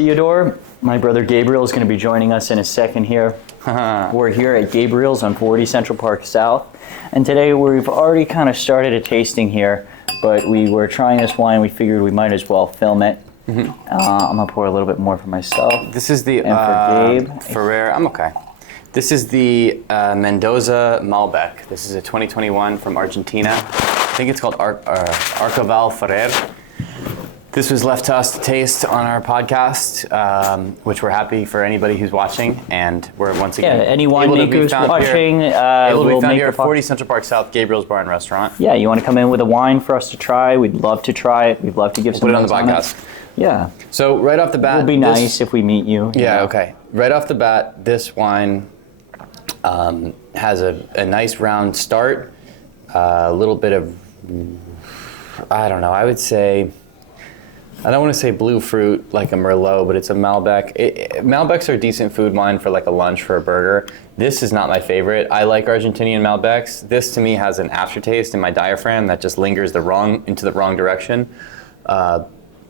Theodore. My brother Gabriel is going to be joining us in a second here. We're here at Gabriel's on 40 Central Park South. And today we've already kind of started a tasting here, but we were trying this wine. We figured we might as well film it. I'm going to pour a little bit more for myself. This is the and for Gabe. Ferrer. I'm okay. This is the Mendoza Malbec. This is a 2021 from Argentina. I think it's called Achaval Ferrer. This was left to us to taste on our podcast, which we're happy for anybody who's watching, and we're once again any winemakers watching. Able to be we'll found make here at 40 Central Park South, Gabriel's Bar and Restaurant. Yeah, you want to come in with a wine for us to try? We'd love to try it. We'd love to give some. Put it on the podcast. Yeah. So right off the bat, it would be nice if we meet you. Yeah. Okay. Right off the bat, this wine has a nice round start. A little bit of, I don't know. I would say. I don't want to say blue fruit like a Merlot, but it's a Malbec. Malbecs are decent food wine for like a lunch for a burger. This is not my favorite. I like Argentinian Malbecs. This to me has an aftertaste in my diaphragm that just lingers into the wrong direction. An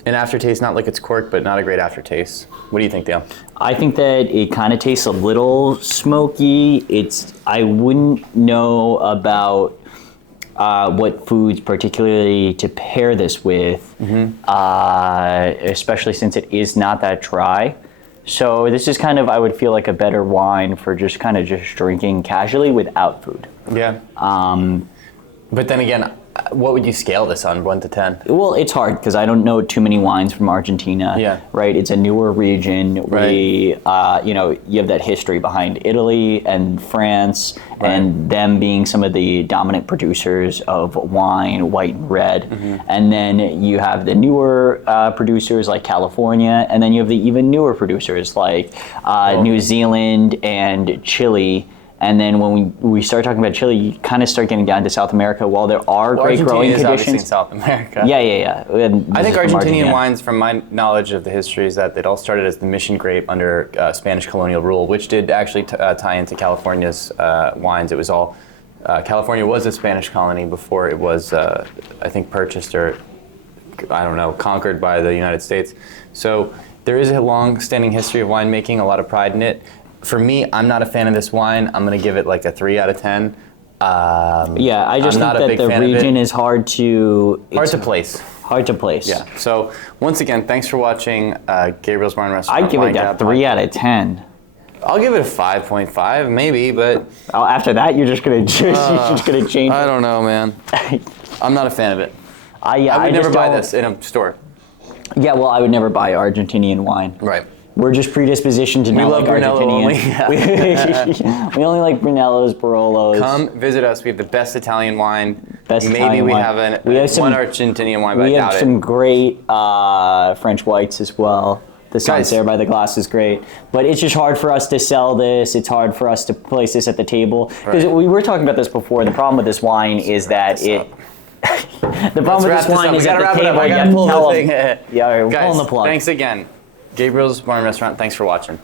aftertaste, not like it's corked, but not a great aftertaste. What do you think, Dale? I think that it kind of tastes a little smoky. I wouldn't know about what foods particularly to pair this with, especially since it is not that dry. So this is kind of, I would feel like a better wine for just drinking casually without food. Yeah. But then again, what would you scale this on, 1 to 10? Well, it's hard because I don't know too many wines from Argentina. Yeah. Right. It's a newer region. Right. You have that history behind Italy and France, right, and them being some of the dominant producers of wine, white and red. And then you have the newer producers like California, and then you have the even newer producers like New Zealand and Chile. And then when we start talking about Chile, you kind of start getting down to South America. While there are great growing conditions, obviously in South America. Yeah. I think Argentinian wines, from my knowledge of the history, is that it all started as the mission grape under Spanish colonial rule, which did actually tie into California's wines. It was all California was a Spanish colony before it was, I think, purchased or conquered by the United States. So there is a long-standing history of winemaking, a lot of pride in it. For me, I'm not a fan of this wine. I'm going to give it like a 3 out of 10. I just think that the region is hard to place. Hard to place. Yeah. So once again, thanks for watching Gabriel's Bar and Restaurant. I'd give it a 3 out of 10. I'll give it a 5.5, maybe, but after that, you're just gonna change. I don't know, man. I'm not a fan of it. I would never buy this in a store. Yeah, well, I would never buy Argentinian wine. Right. We're just predispositioned to not like Argentinian. We only like Brunellos, Barolos. Come visit us. We have the best Italian wine. Maybe we have one Argentinian wine, but I doubt it. We have some great French whites as well. The Sancerre by the Glass is great. But it's just hard for us to sell this. It's hard for us to place this at the table. Because we were talking about this before. The problem with this wine is that it... The problem with this wine is at the table, you have to tell them. Yeah, we're pulling the plug. Thanks again. Gabriel's Bar and Restaurant, thanks for watching.